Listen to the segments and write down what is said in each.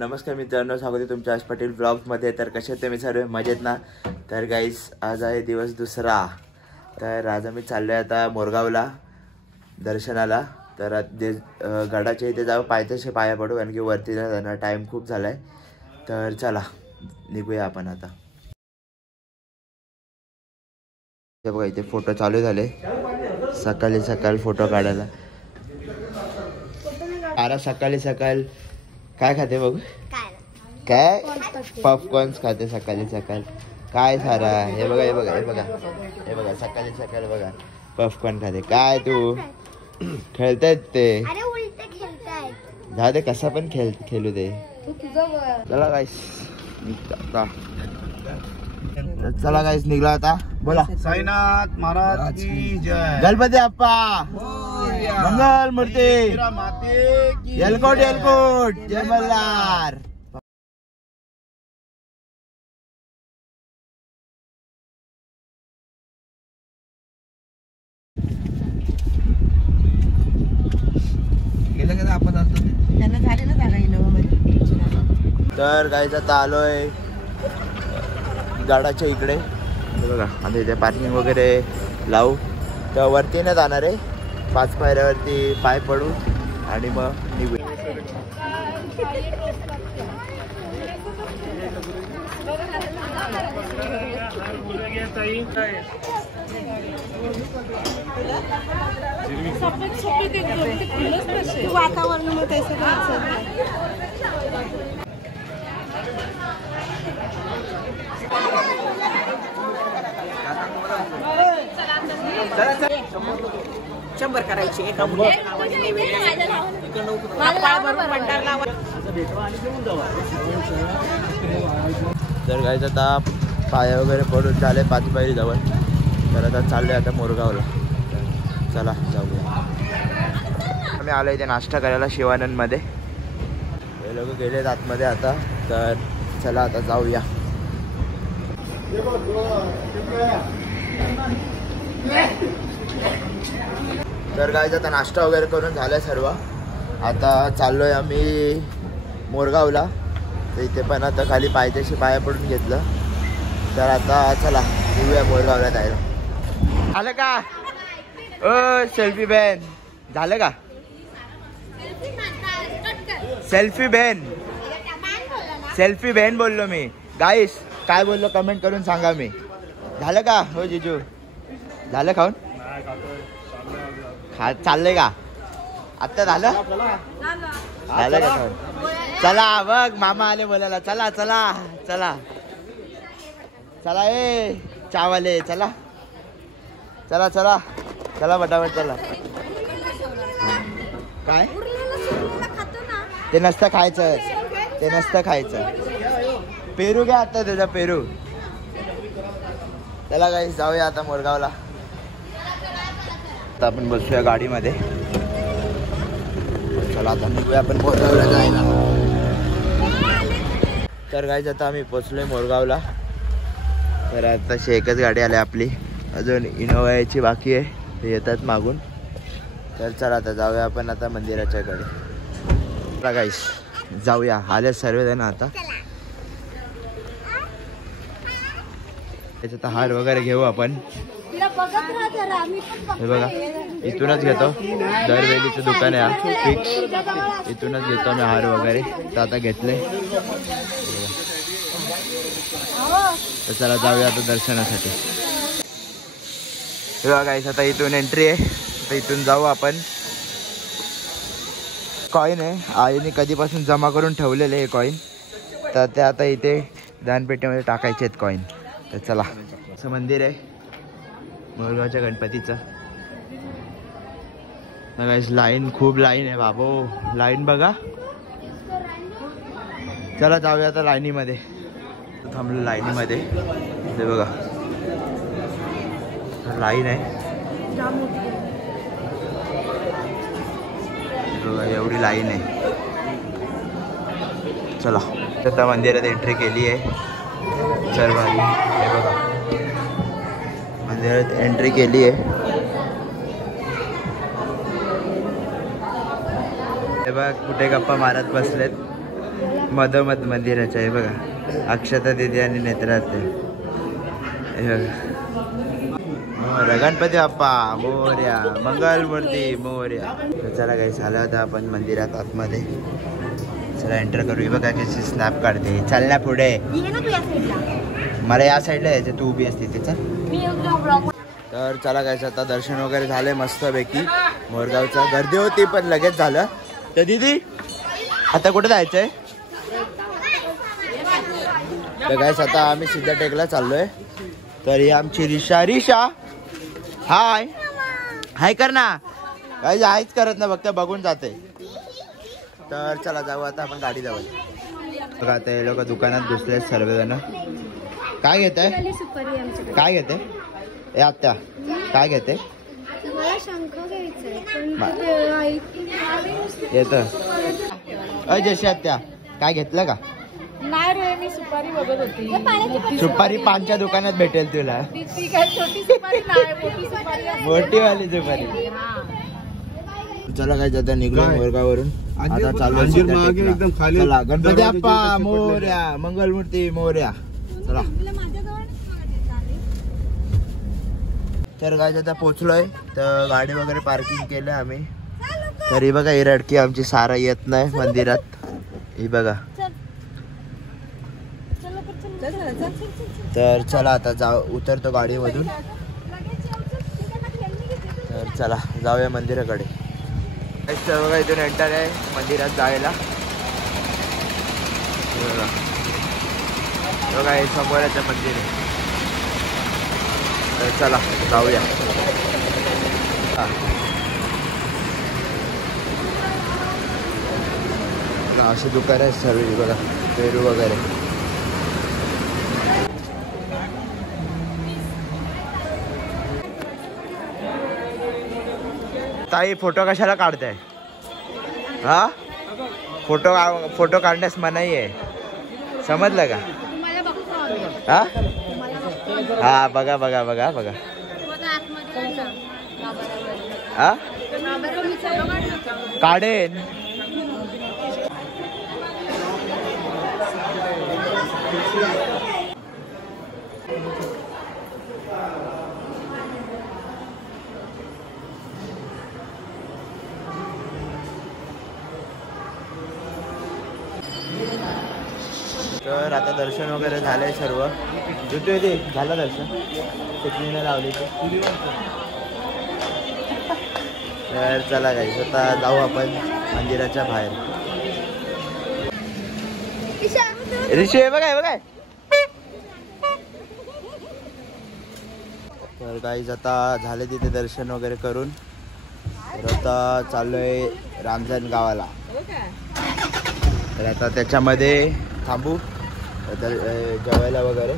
नमस्कार मित्रांनो, स्वागत आहे तुमच्या आज पाटील ब्लॉग्समध्ये। तर कसे तुम्ही सर्व मजेत ना? तर गाईस आज आहे दिवस दुसरा। तर आज आम्ही चाललो आहे आता मोरगावला दर्शनाला। तर गडाच्या इथे जाऊ, पायथ्याशी पाया पडू कारण की वरती जाताना टाइम खूप झालाय। तर चला निघूया आपण आता। हे बघा इथे फोटो चालू झाले, सकाळी सकाळी फोटो काढायला। अरे सकाळी सकाळ काय खाते बघ? काय पॉपकॉर्न्स खाते सकाळी सकाळ। काय सारा हे बघा हे बघा हे बघा हे बघा सकाळी सकाळ बघा पॉपकॉर्न खाते। काय तू खेळतायत ते? जा दे, कसा पण खेळू दे। चला गाईस चला गाईस निघला आता। बोला साईनाथ महाराज की जय, गणपती अप्पा मंगल मूर्ती, एलकोट एलकोट, जय मल्हार। गेलं का आपण असतो त्यांना झाले ना जागा इनोव्हामध्ये। तर गाईस आता आलोय गडाच्या इकडे। बघा आता इथे पार्किंग वगैरे लावू। तर वरती नाही जाणार आहे, 5 पायऱ्यावरती पाय पडू आणि मग निघू। वातावरणामध्ये शंभर करायची एका मुलाच्या नावाने नैवेद्य तर गाईस आता पाया वगैरे पडून झाले 5 पायरी जवळ। तर आता चाललोय आता मोरगावला। चला जाऊया। आम्ही आलो इथे नाश्ता करायला शिवानंदमध्ये। हे लोक गेलेत आतमध्ये आता। तर चला आता जाऊया। तर गाईस आता नाश्ता वगैरे करून झालाय सर्व। आता चाललोय आम्ही मोरगावला। तर इथे पण आता खाली पायथ्याशी पाया पडून घेतलं। तर आता चला निघूया मोरगावला जायला। आलं का ओ सेल्फी बॅन? झालं का सेल्फी बॅन? सेल्फी बॅन बोललो मी। गाईस काय बोललो कमेंट करून सांगा। मी झालं का हो जिजू? झालं खाऊन? चाललंय का आता? झालं झालं का खाऊन? चला बघ मामा आले बोलायला। चला चला चला चला ए चावाले, चला चला चला चला फटाफट चला। काय ते नसतं खायचं, ते नसतं खायचं। पेरू घ्या आता त्याचा पेरू। चला गाईस जाऊया आता मोरगावला। आता आपण बसूया गाडीमध्ये। चला आता निघूया आपण मोरगावला जायला। तर गाईस आता आम्ही पोचलोय मोरगावला। तर आताशी एकच गाडी आली आपली, अजून इनोव्हा यायची बाकी आहे, ते येतात मागून। तर चला आता जाऊया आपण आता मंदिराच्या कडे। चला गाईस जाऊया, आले सर्वजण आता। त्याच्यात हार वगैरे घेऊ आपण। हे बघा इथूनच घेतो, दरवेलीचं दुकान आहे फिक्स, इथूनच घेतो आम्ही हार वगैरे। तर आता घेतले। तर चला जाऊया आता दर्शनासाठी। हे बघा गाईस आता इथून एंट्री आहे। तर इथून जाऊ आपण। कॉईन आहे, आईने कधीपासून जमा करून ठेवलेले हे कॉईन। तर ते आता इथे दानपेटीमध्ये टाकायचे आहेत कॉईन। तर चला, असं मंदिर आहे मोरगावच्या गणपतीचं। गाईस लाईन, खूप लाईन आहे बाबो, लाईन बघा। चला जाऊया आता लाईनीमध्ये। थांबलो लाईनीमध्ये, ते बघा लाईन आहे बघा, एवढी लाईन आहे। चला आता मंदिरात एंट्री केली आहे सर्व। हे बघा मंदिरात एंट्री केली आहे। हे बघ कुठे गप्पा मारत बसलेत। मधोमध मंदिराचं आहे बघा. अक्षता दिदी आणि नेत्रात गणपती बाप्पा मोरया, मंगलमूर्ती मोरया. चला काही झालं होतं आपण मंदिरात आतमध्ये. चला एंटर करू. बघा कशी स्नॅप काढते. चाल ना पुढे. मला या साईडला यायचं, तू उभी असते तिचा. तर चला काय आता दर्शन वगैरे झाले मस्तपैकी मोरगावचं. गर्दी होती पण लगेच झालं. तर दीदी आता कुठे जायचंय? तर काय आता आम्ही सिद्धटेकला चाललोय. तर ही आमची रिशा. हाय हाय कर ना. काही हायच करत ना, फक्त बघून जाते. तर चला जाऊ आता आपण गाडी जाऊ. बघा आता हे लोक दुकानात घुसले सर्वजण. काय घेत आहे? काय घेते? ए आत्या काय घेते? येत जशी आत्या काय घेतलं का? नाही रे, मी सुपारी बघत होती. सुपारी पानच्या दुकानात भेटेल तुला. छोटी सुपारी नाही, मोठी सुपारी. मोठी वाली सुपारी. चला काय जाता निघलो मोरगावरून. आता चालू एकदम खाली. चला गणपती बाप्पा मोरया, मंगलमूर्ती मोरया. चला तर काय आता पोचलोय. तर गाडी वगैरे पार्किंग केलं आम्ही. तरी बघा ही रडकी आमची सारा येत नाही मंदिरात. ही बघा. तर चला आता उतरतो गाडीमधून. तर चला जाऊया मंदिराकडे. बघा इथून एंटर आहे मंदिरात जायला. बघा हे समोरचं मंदिर आहे. तर चला जाऊया. अशी दुकान आहे सर्व बघा, पेरू वगैरे. ताई फोटो कशाला काढताय? हा फोटो काढण्यास मनाई आहे, समजलं का? हा हा बघा बघा बघा बघा. हा काढेन. तर आता दर्शन वगैरे झालंय सर्व. जुटू येते झालं दर्शन. चिकणीने लावली ते. तर चला गाईस आता जाऊ आपण मंदिराच्या बाहेर. ऋषी बघाय बघाय. तर गाईस आता झाले तिथे दर्शन वगैरे करून. तर आता चाललोय रांजण गावाला. तर आता त्याच्यामध्ये थांबू तर जेवायला वगैरे.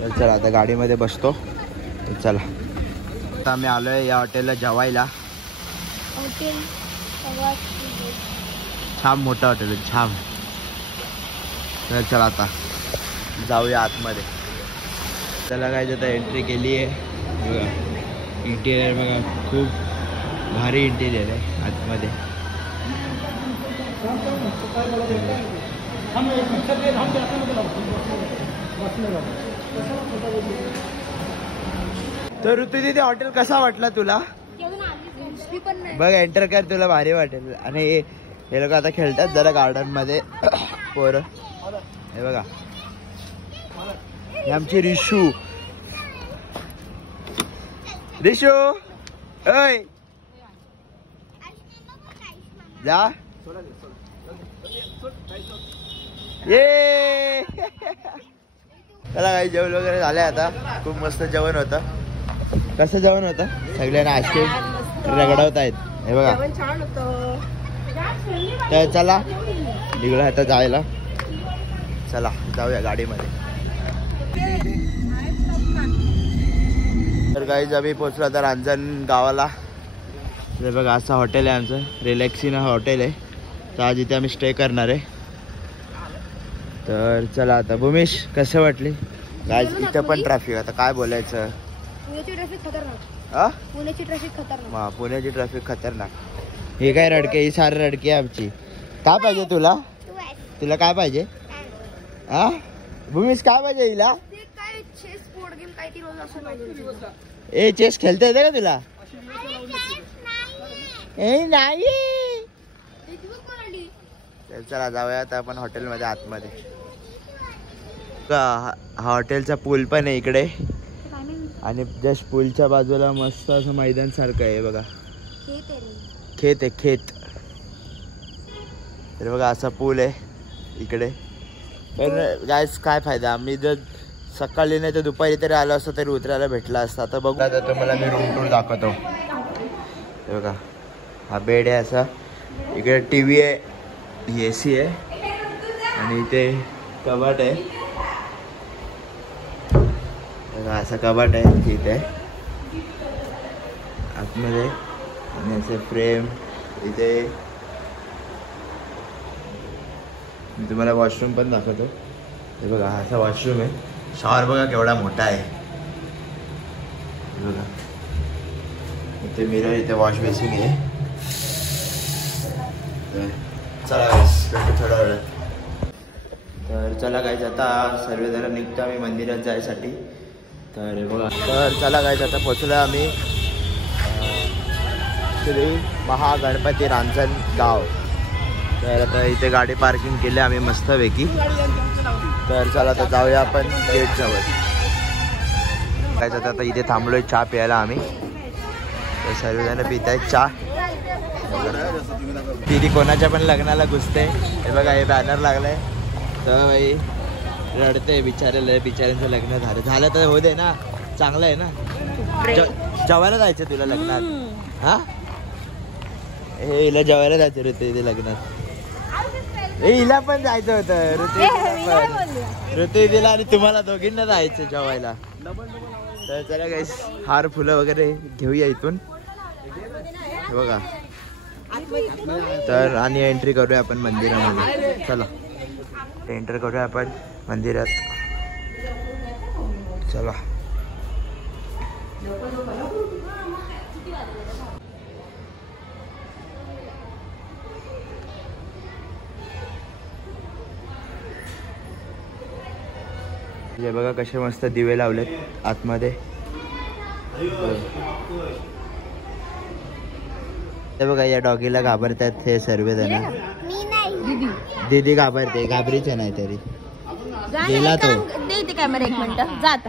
तर चला आता गाडीमध्ये बसतो. तर चला आता आम्ही आलोय या हॉटेलला जेवायला. छान मोठं हॉटेल आहे, छान. तर चला आता जाऊया आतमध्ये. चला काय आता एंट्री केली आहे. बघा इंटिरियर बघा, खूप भारी इंटिरियर आहे आतमध्ये. तर ऋतू दीदी हॉटेल कसा वाटला तुला? बघ एंटर कर, तुला भारी वाटेल. आणि हे लोक आता खेळतात जरा गार्डन मध्ये पोरं. हे बघा ही आमची रिशू. रिशू ओय जा ये. चला काही जेवण वगैरे झाले आता. खूप मस्त जेवण होतं. कसं जेवण होतं? सगळ्यांना आईस्क्रीम रगडवत आहेत हे बघा. तर चला निघलो आता जायला. चला जाऊया गाडीमध्ये. तर गाईज आम्ही पोचलो आता रांजण गावाला. हे बघा असं हॉटेल आहे आमचं, रिलॅक्सिन हॉटेल आहे. तर आज इथे आम्ही स्टे करणार आहे. तर चला आता भूमेश कसं वाटली? गाईज इथं पण ट्रॅफिक. आता काय बोलायचं. पुण्याची ट्रॅफिक खतरनाक. हा पुण्याची ट्रॅफिक खतरनाक. पुण्याची ट्रॅफिक खतरनाक. हे काय रडके, ही सारी रडकी आहे आमची. काय पाहिजे तुला? तुला काय पाहिजे? हा भूमीश काय पाहिजे हिला? ए चेस खेळता येते का तुला? ए नाही. चला जाऊया आता आपण हॉटेलमध्ये आतमध्ये. हा हॉटेलचा पूल पण आहे इकडे आणि जस्ट पूलच्या बाजूला मस्त असं मैदान सारखं आहे बघा. खेत आहे खेत. तर बघा असा पूल आहे इकडे. पण गाईस काय फायदा, आम्ही जर सकाळी नाही तर दुपारी तरी आलो असतो तरी उतरायला भेटला असता. आता बघू आता तुम्हाला मी रूम टूर दाखवतो. हे बघा हा बेड आहे असा. इकडे टी व्ही आहे, AC आहे आणि इथे कबाट आहे. असा कबाट आहे इथे आतमध्ये आणि असे फ्रेम. इथे मी तुम्हाला वॉशरूम पण दाखवतो. हे बघा असा वॉशरूम आहे. शॉवर बघा केवढा मोठा आहे. बघा इथे मिरर, इथे वॉश बेसिंग आहे. चला भेटू थोडा वेळ. तर चला गाईज आता सर्वजण निघतो आम्ही मंदिरात जायसाठी. तर बघा तर चला गाईज आता पोचलो आम्ही श्री महागणपती रांजणगाव. तर आता इथे गाडी पार्किंग केली आम्ही मस्तपैकी. तर चला आता जाऊया आपण गेट जवळ. काय आता इथे थांबलोय चहा प्यायला आम्ही. तर सर्वजण पित आहेत चहा. तिथे कोणाच्या पण लग्नाला घुसते. हे बघा हे बॅनर लागलाय. तर बाई रडते बिचाऱ्यांचं लग्न झालं तर हो दे ना, चांगलं आहे ना. जेवायला जायचं तुला लग्नात? हा हे हिला जेवायला जायचं ऋतू लग्नात. हे हिला पण जायचं होतं ऋतू आणि तुम्हाला दोघींना जायचं जेवायला. तर चला गाईस हार फुलं वगैरे घेऊया इथून. बघा तर आणि एंट्री करूया आपण मंदिरामध्ये. चला एंटर करूया आपण मंदिरात. चला हे बघा कसे मस्त दिवे लावलेत आतमध्ये. ते बघा या डॉगीला घाबरतात हे सर्वजण. दीदी घाबरते, घाबरीचे नाही तरी गेला तो. देते कॅमेरा 1 मिनिट. जा आता.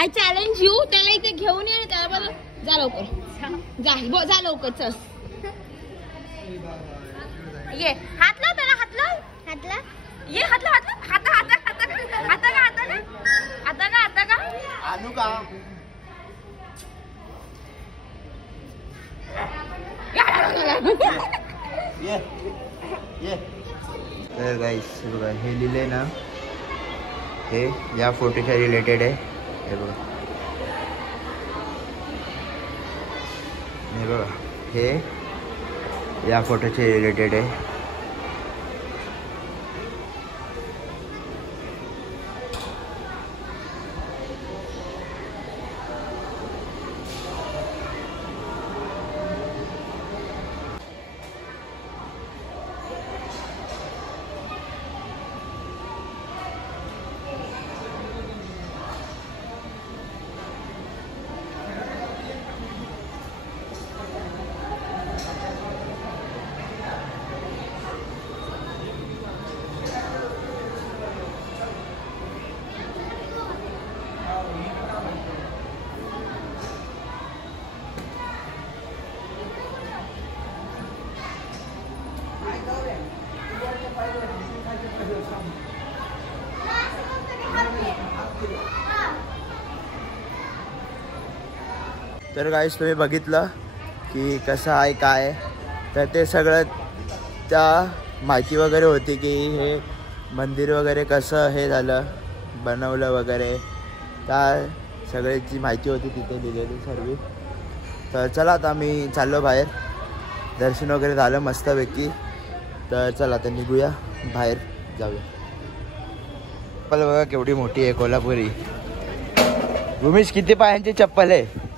I challenge you. त्याला इथे घेऊन ये. त्याला जा लवकर. जा लवकर चल. ये हात लाव त्याला. हात लाव. ये हात लाव. आता का आणू का? ये तर गाईस बघा हे लिहिले ना, हे या फोटोच्या रिलेटेड आहे. हे बघा हे या फोटोचे रिलेटेड आहे. तर गाईस तुम्ही बघितलं की कसं आहे काय. तर ते सगळं त्या माहिती वगैरे होती की हे मंदिर वगैरे कसं हे झालं बनवलं वगैरे, त्या सगळ्याची माहिती होती तिथे लिहिलेली सर्व. तर चला आता मी चाललो बाहेर. दर्शन वगैरे झालं मस्तपैकी. तर चला आता निघूया बाहेर जाऊया. चप्पल बघा केवढी मोठी आहे कोल्हापुरी. भूमीश किती पायांची चप्पल आहे?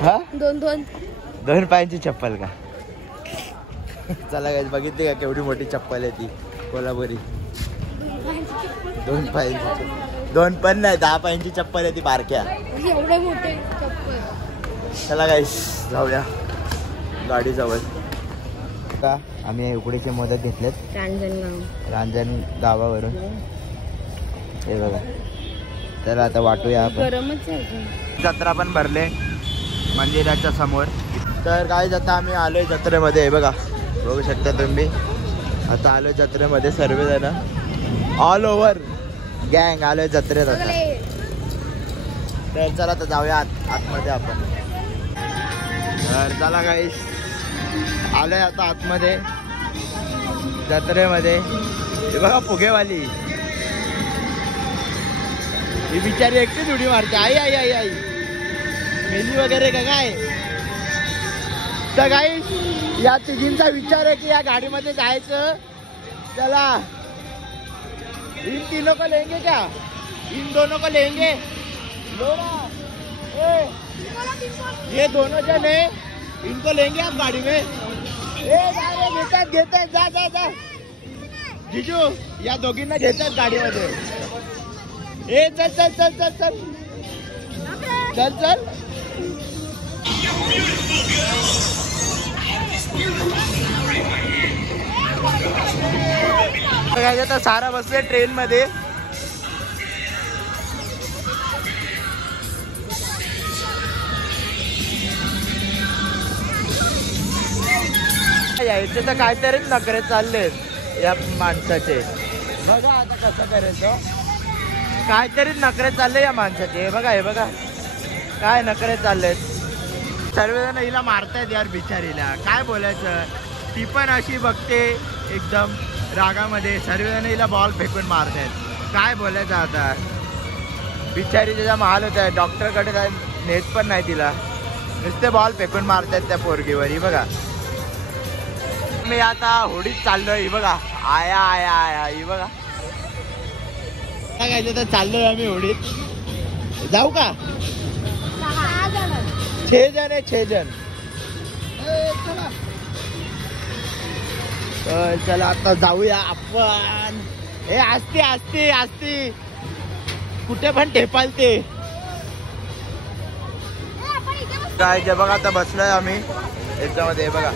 हा 2 पायांची चप्पल का? चला गाईस बघितली का केवढी मोठी चप्पल आहे ती. कोल्हापुरी 2 पायांची 2 पण नाही 10 पायांची चप्पल आहे ती बारक्या. एवढे मोठे चप्पल. चला गाईस जाऊया गाडी जवळ. आता आम्ही उकडीचे मोदक घेतलेत रांजण गावावरून. हे बघा. तर आता वाटूया आपण. गरमच आहे. जत्रा पण भरले मंदिराच्या समोर. तर काय आता आम्ही आलोय जत्रेमध्ये. हे बघा बघू शकता तुम्ही. आता आलोय जत्रेमध्ये सर्वजण ऑल ओव्हर गँग आलोय जत्रेत आता. तर चला आता जाऊया आतमध्ये आपण. तर चला गाईस आलोय आता आतमध्ये जत्रेमध्ये. हे बघा फुगेवाली ही बिचारी एकटीच उडी मारते. आई आई आई आई मेली वगैरे का काय. तर गाईस या तिघींचा विचार आहे की या गाडीमध्ये जायचं. चला इन तीनों को लेंगे क्या. इन दोनों को लेंगे. लो ना. ये दोनों जन है इनको लेंगे आप गाड़ी में. घेतात जा जा जा. जिजू या दोघींना घेतात गाडीमध्ये. ए चल चल चल चल चल चल चल. आता सारा बसले ट्रेन मध्ये. यायचे तर काहीतरीच नखरे चाललेत या माणसाचे. बघा आता कसं करायचं. काहीतरीच नखरे चालले या माणसाचे. हे बघा हे बघा काय नखरे चाललेत. सर्वजण हिला मारतायत यार बिचारीला. काय बोलायचं. ती पण अशी बघते एकदम रागामध्ये. सर्वजण हिला बॉल फेकून मारतायत. काय बोलायचं आता. बिचारी त्याचा माल होत आहे. डॉक्टरकडे काय नेत पण नाही तिला. नुसते बॉल फेकून मारतायत त्या पोरगीवर. ही बघा मी आता होडीत चाललोय. ही बघा आया आया आया. ही बघा काय तर चाललोय आम्ही होडीत. जाऊ का. 6 जण आहे 6 जण. चला आता जाऊया आपण. हे असते असते असते कुठे पण ठेपालते. काय जे बघा आता बसलोय आम्ही याच्यामध्ये. बघा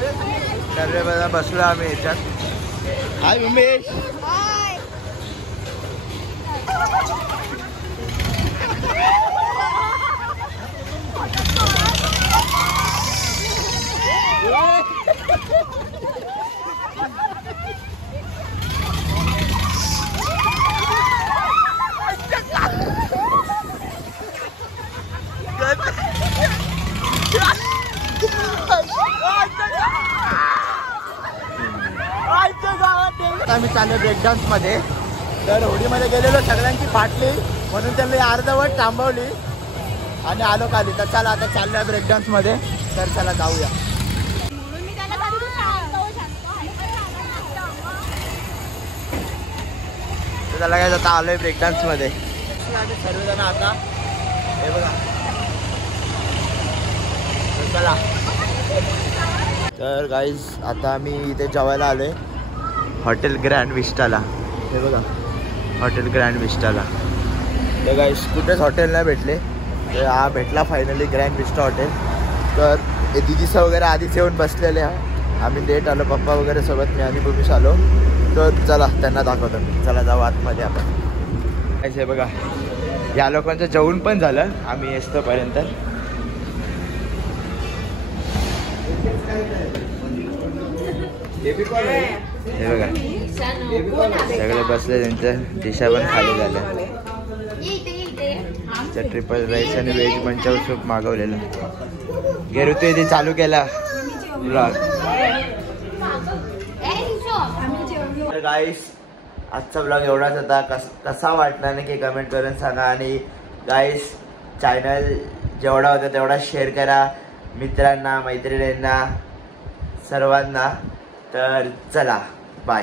सर्व बसलोय आम्ही याच्यात. हाय उमेश. आम्ही चाललो ब्रेकडान्स मध्ये. तर होडीमध्ये गेलेलो सगळ्यांची फाटली म्हणून त्यांनी अर्धवट थांबवली आणि आलो खाली. तर चला आता चाललोय ब्रेकडान्स मध्ये. तर चला जाऊया. चला काय आता आलोय ब्रेकडान्स मध्ये. सर्वजण आता हे बघा. चला तर गाईज आता आम्ही इथे जेवायला आलोय हॉटेल ग्रँड विस्टाला. हे बघा हॉटेल ग्रँड विस्टाला. तर गाईज कुठेच हॉटेल नाही भेटले. तर हा भेटला फायनली ग्रँड विस्टा हॉटेल. तर हे दिदीचं वगैरे आधीच येऊन बसलेले आहे. आम्ही लेट आलो. पप्पा वगैरे सोबत मी आणि भूमीश आलो. तर चला त्यांना दाखवतो मी. चला जाऊ आतमध्ये आपण. हे बघा या लोकांचं जेवण पण झालं आम्ही येतोपर्यंत. हे बघा सगळे बसले. त्यांच्या दिशा पण खाली झाल्या. ट्रिपल राईस आणि व्हेज मंचाव सूप मागवलेलं. गेरू तू इथे चालू केला ब्लॉग. गाईस आजचा ब्लॉग एवढाच होता. कसा वाटला नक्की कमेंट करून सांगा. आणि गाईस चॅनल जेवढा होता तेवढा शेअर करा मित्रांना मैत्रिणींना सर्वांना. तर चला बाय.